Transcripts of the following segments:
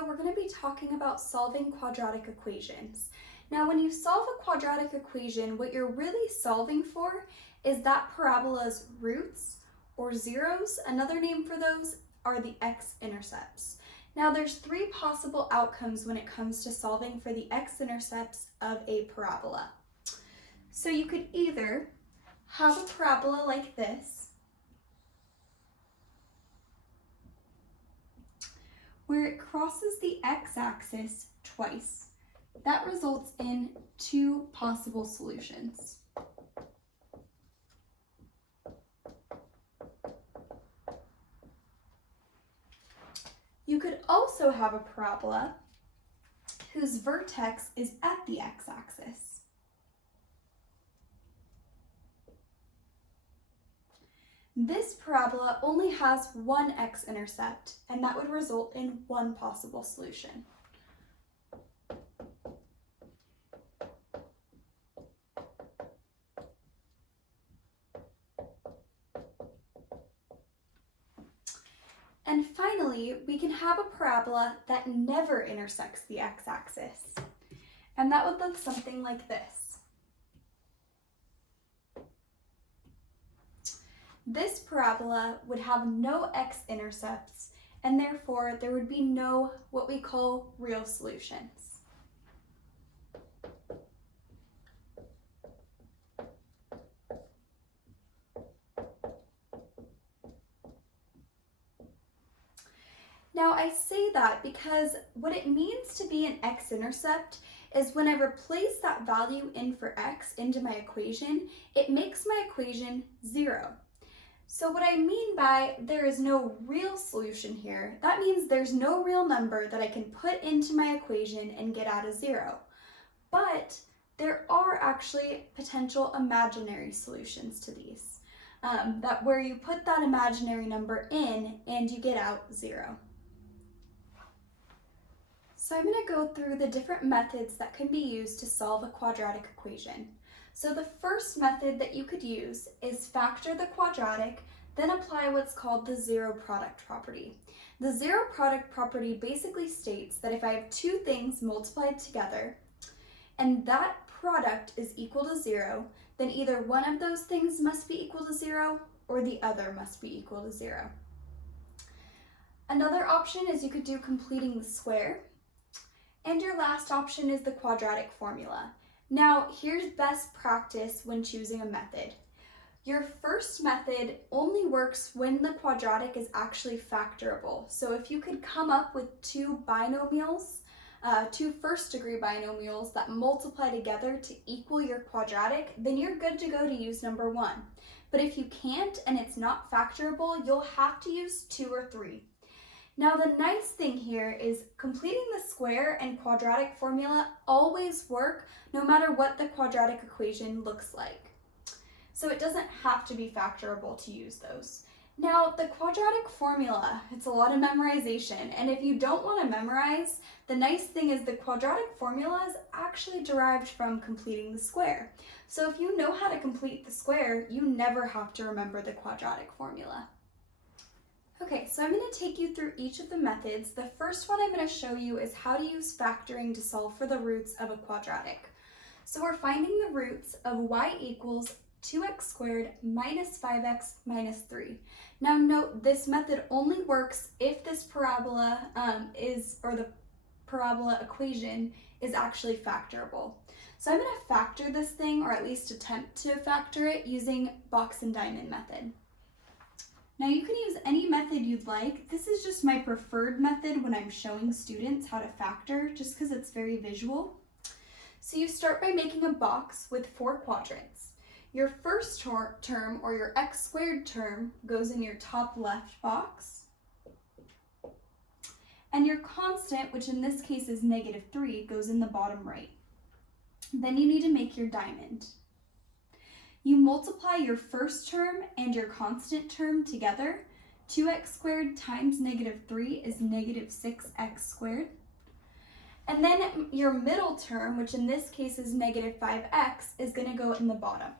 video, we're going to be talking about solving quadratic equations. Now, when you solve a quadratic equation, what you're really solving for is that parabola's roots or zeros. Another name for those are the x-intercepts. Now, there's three possible outcomes when it comes to solving for the x-intercepts of a parabola. So you could either have a parabola like this, where it crosses the x-axis twice. That results in two possible solutions. You could also have a parabola whose vertex is at the x-axis. This parabola only has one x-intercept, and that would result in one possible solution. And finally, we can have a parabola that never intersects the x-axis, and that would look something like this. This parabola would have no x-intercepts, and therefore there would be no what we call real solutions. Now I say that because what it means to be an x-intercept is when I replace that value in for x into my equation, it makes my equation 0. So what I mean by there is no real solution here, that means there's no real number that I can put into my equation and get out of 0. But there are actually potential imaginary solutions to these, where you put that imaginary number in and you get out 0. So I'm going to go through the different methods that can be used to solve a quadratic equation. So the first method that you could use is factor the quadratic, then apply what's called the zero product property. The zero product property basically states that if I have two things multiplied together and that product is equal to 0, then either one of those things must be equal to 0 or the other must be equal to 0. Another option is you could do completing the square. And your last option is the quadratic formula. Now, here's best practice when choosing a method. Your first method only works when the quadratic is actually factorable. So if you could come up with two binomials, two first-degree binomials that multiply together to equal your quadratic, then you're good to go to use number 1. But if you can't and it's not factorable, you'll have to use 2 or 3. Now the nice thing here is completing the square and quadratic formula always work no matter what the quadratic equation looks like. So it doesn't have to be factorable to use those. Now the quadratic formula, it's a lot of memorization, and if you don't want to memorize, the nice thing is the quadratic formula is actually derived from completing the square. So if you know how to complete the square, you never have to remember the quadratic formula. Okay, so I'm going to take you through each of the methods. The first one I'm going to show you is how to use factoring to solve for the roots of a quadratic. So we're finding the roots of y equals 2x squared minus 5x minus 3. Now note, this method only works if this parabola the parabola equation is actually factorable. So I'm going to factor this thing, or at least attempt to factor it, using box and diamond method. Now you can use any method you'd like. This is just my preferred method when I'm showing students how to factor, just because it's very visual. So you start by making a box with 4 quadrants. Your first term, or your x squared term, goes in your top left box. And your constant, which in this case is -3, goes in the bottom right. Then you need to make your diamond. You multiply your first term and your constant term together. 2x squared times -3 is -6x squared. And then your middle term, which in this case is -5x, is going to go in the bottom.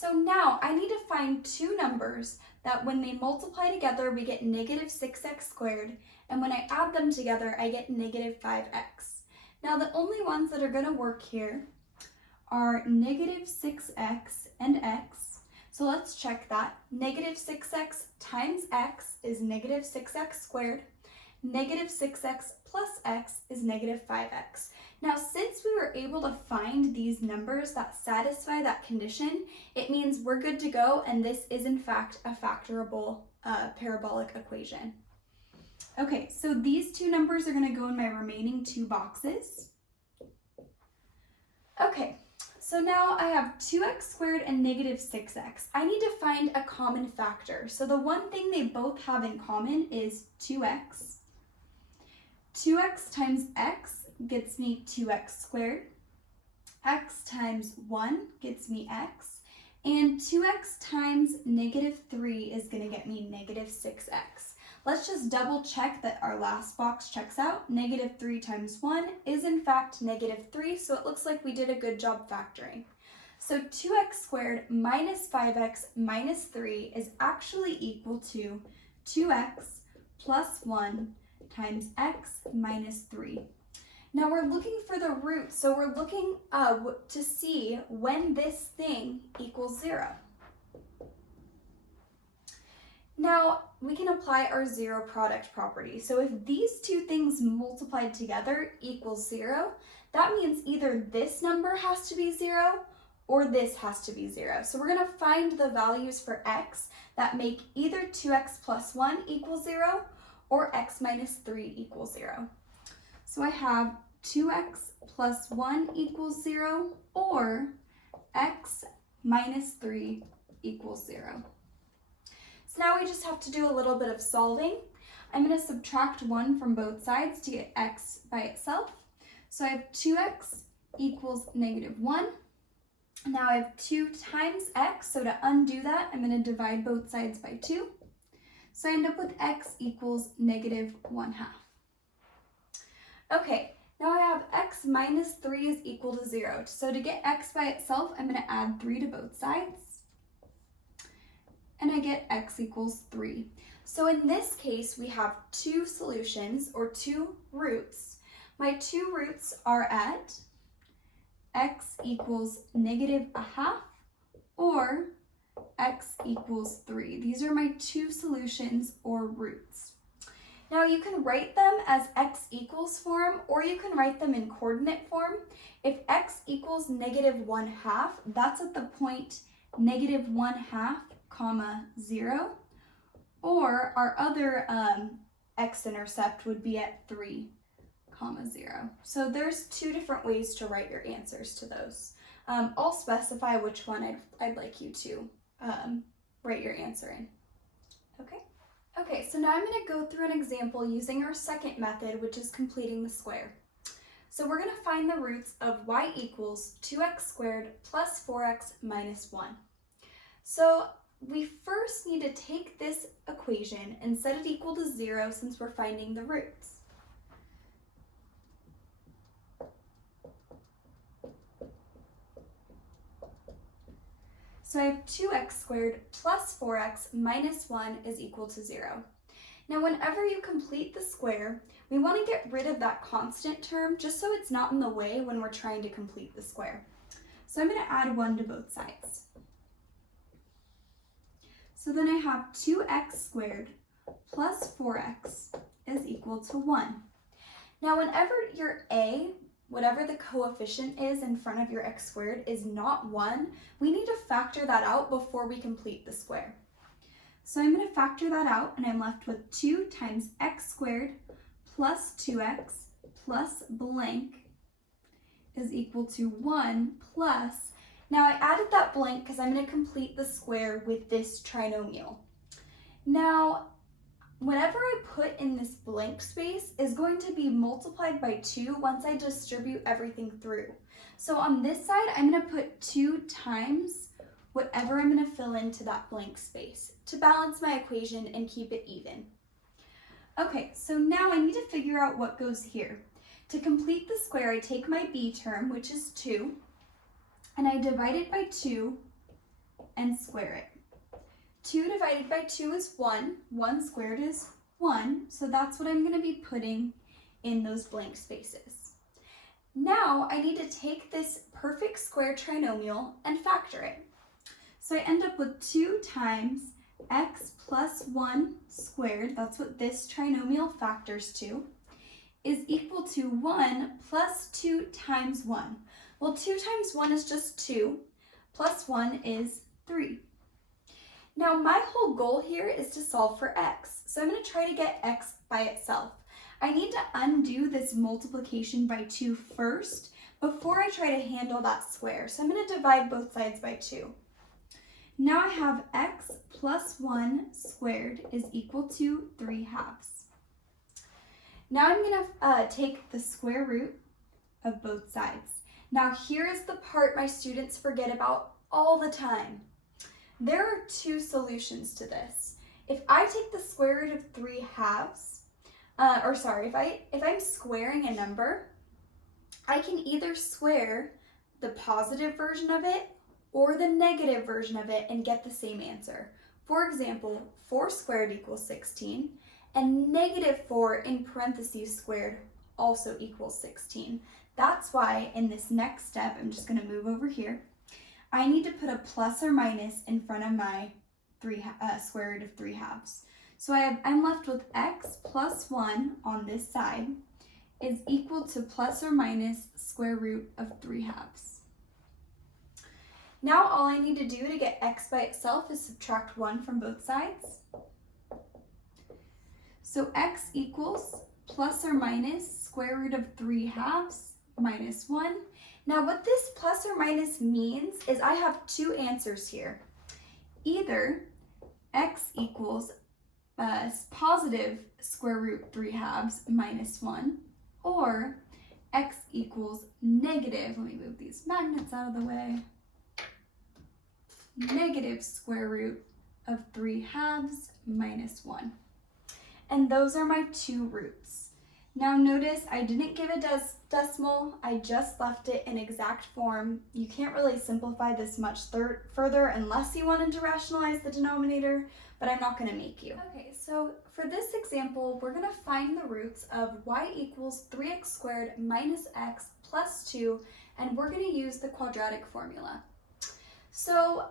So now I need to find two numbers that when they multiply together, we get negative 6x squared, and when I add them together, I get negative 5x. Now the only ones that are going to work here are negative 6x and x. So let's check that. Negative 6x times x is negative 6x squared. Negative 6x plus x is negative 5x. Now, since we were able to find these numbers that satisfy that condition, it means we're good to go, and this is in fact a factorable parabolic equation. Okay, so these two numbers are going to go in my remaining two boxes. Okay, so now I have 2x squared and negative 6x. I need to find a common factor. So the one thing they both have in common is 2x. 2x times x gets me 2x squared. X times 1 gets me x. And 2x times negative 3 is going to get me negative 6x. Let's just double check that our last box checks out. Negative 3 times 1 is in fact negative 3, so it looks like we did a good job factoring. So 2x squared minus 5x minus 3 is actually equal to 2x plus 1 times x minus 3. Now we're looking for the root, so we're looking to see when this thing equals 0. Now we can apply our zero product property. So if these two things multiplied together equals 0, that means either this number has to be 0 or this has to be 0. So we're going to find the values for x that make either 2x plus 1 equals 0 or x minus 3 equals 0. So I have 2x plus 1 equals 0 or x minus 3 equals 0. So now we just have to do a little bit of solving. I'm going to subtract 1 from both sides to get x by itself. So I have 2x equals negative 1. Now I have 2 times x, so to undo that, I'm going to divide both sides by 2. So I end up with x equals negative 1/2. Okay, now I have x minus 3 is equal to 0. So to get x by itself, I'm going to add 3 to both sides. And I get x equals 3. So in this case, we have two solutions, or two roots. My two roots are at x equals negative 1/2 or x equals 3. These are my two solutions or roots. Now you can write them as x equals form, or you can write them in coordinate form. If x equals negative 1/2, that's at the point negative 1/2, comma 0, or our other x-intercept would be at 3, comma 0. So there's two different ways to write your answers to those. I'll specify which one I'd like you to write your answer in. Okay? Okay, so now I'm going to go through an example using our second method, which is completing the square. So we're going to find the roots of y equals 2x squared plus 4x minus 1. So we first need to take this equation and set it equal to 0 since we're finding the roots. So I have 2x squared plus 4x minus 1 is equal to 0. Now whenever you complete the square, we want to get rid of that constant term just so it's not in the way when we're trying to complete the square. So I'm going to add 1 to both sides. So then I have 2x squared plus 4x is equal to 1. Now whenever your a, whatever the coefficient is in front of your x squared, is not 1, we need to factor that out before we complete the square. So I'm going to factor that out, and I'm left with 2 times x squared plus 2x plus blank is equal to 1 plus, now I added that blank because I'm going to complete the square with this trinomial. Now, whenever I put in this blank space is going to be multiplied by 2 once I distribute everything through. So on this side, I'm going to put 2 times whatever I'm going to fill into that blank space to balance my equation and keep it even. Okay, so now I need to figure out what goes here. To complete the square, I take my b term, which is 2, and I divide it by 2 and square it. 2 divided by 2 is 1. 1 squared is 1. So that's what I'm going to be putting in those blank spaces. Now I need to take this perfect square trinomial and factor it. So I end up with 2 times x plus 1 squared, that's what this trinomial factors to, is equal to 1 plus 2 times 1. Well, 2 times 1 is just 2, plus 1 is 3. Now my whole goal here is to solve for x, so I'm going to try to get x by itself. I need to undo this multiplication by 2 first before I try to handle that square. So I'm going to divide both sides by 2. Now I have x plus 1 squared is equal to 3/2. Now I'm going to take the square root of both sides. Now here is the part my students forget about all the time. There are 2 solutions to this. If I take the square root of 3/2, if I'm squaring a number, I can either square the positive version of it or the negative version of it and get the same answer. For example, 4 squared equals 16, and negative 4 in parentheses squared also equals 16. That's why in this next step, I'm just going to move over here, I need to put a plus or minus in front of my square root of 3/2. So I'm left with x plus 1 on this side is equal to plus or minus square root of 3/2. Now all I need to do to get x by itself is subtract 1 from both sides. So x equals plus or minus square root of 3/2 minus 1. Now what this plus or minus means is I have 2 answers here. Either x equals positive square root 3/2 minus 1, or x equals negative, let me move these magnets out of the way, negative square root of 3/2 minus 1. And those are my 2 roots. Now notice I didn't give a decimal, I just left it in exact form. You can't really simplify this much further unless you wanted to rationalize the denominator, but I'm not going to make you. Okay, so for this example, we're going to find the roots of y equals 3x squared minus x plus 2, and we're going to use the quadratic formula. So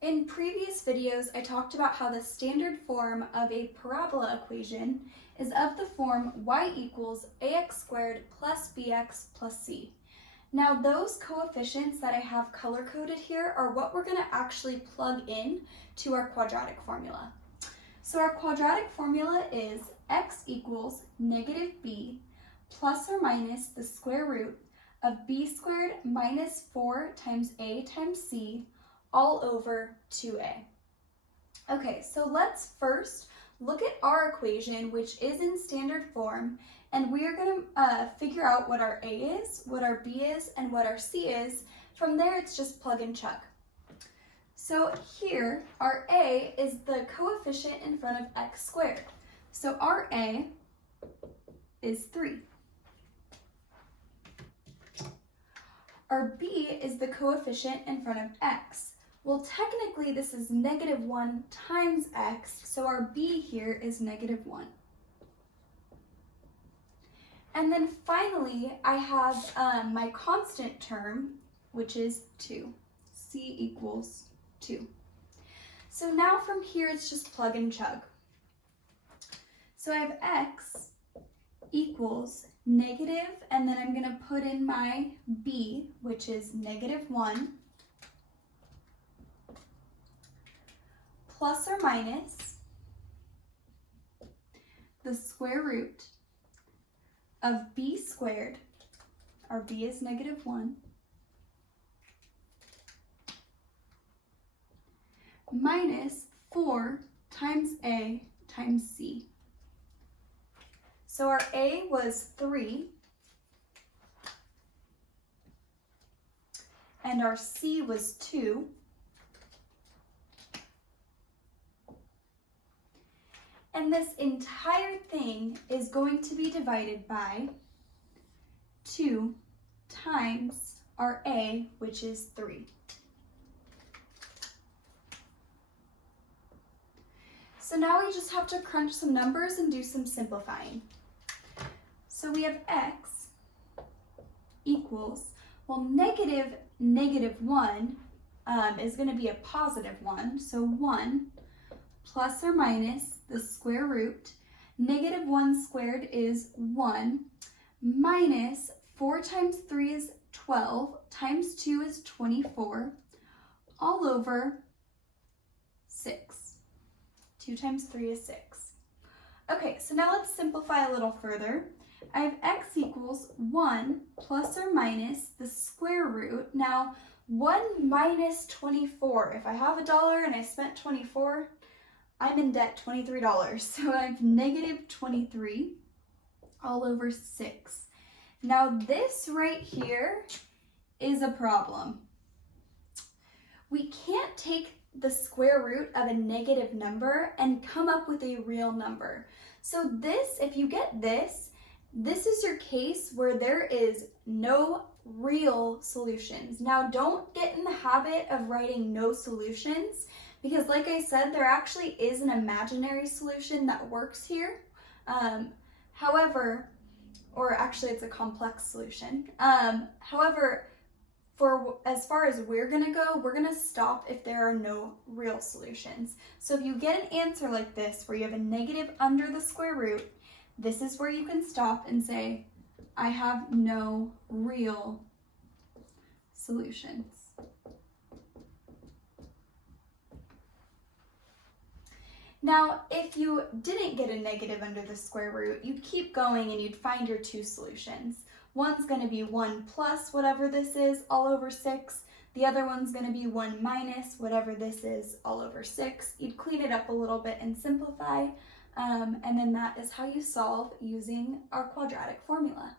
in previous videos, I talked about how the standard form of a parabola equation is of the form y equals ax squared plus bx plus c. Now those coefficients that I have color-coded here are what we're going to actually plug in to our quadratic formula. So our quadratic formula is x equals negative b plus or minus the square root of b squared minus 4 times a times c all over 2a. Okay, so let's first look at our equation, which is in standard form, and we are going to figure out what our a is, what our b is, and what our c is. From there, it's just plug and chug. So here, our a is the coefficient in front of x squared. So our a is 3. Our b is the coefficient in front of x. Well, technically, this is negative 1 times x, so our b here is negative 1. And then finally, I have my constant term, which is 2. C equals 2. So now from here, it's just plug and chug. So I have x equals negative, and then I'm going to put in my b, which is negative 1, plus or minus the square root of b squared, our b is negative 1, minus 4 times a times c. So our a was 3, and our c was 2. And this entire thing is going to be divided by 2 times our a, which is 3. So now we just have to crunch some numbers and do some simplifying. So we have x equals, well, negative 1 is going to be a positive 1. So 1 plus or minus the square root. Negative 1 squared is 1 minus 4 times 3 is 12 times 2 is 24 all over 6. 2 times 3 is 6. Okay, so now let's simplify a little further. I have x equals 1 plus or minus the square root. Now, 1 minus 24. If I have $1 and I spent 24, I'm in debt $23. So I have negative 23 all over 6. Now this right here is a problem. We can't take the square root of a negative number and come up with a real number. So this, if you get this is your case where there is no real solutions. Now don't get in the habit of writing no solutions, because like I said, there actually is an imaginary solution that works here. However, or actually it's a complex solution. However, for as far as we're gonna go, we're gonna stop if there are no real solutions. So if you get an answer like this, where you have a negative under the square root, this is where you can stop and say, I have no real solutions. Now, if you didn't get a negative under the square root, you'd keep going and you'd find your two solutions. One's going to be 1 plus whatever this is all over 6. The other one's going to be 1 minus whatever this is all over 6. You'd clean it up a little bit and simplify, and then that is how you solve using our quadratic formula.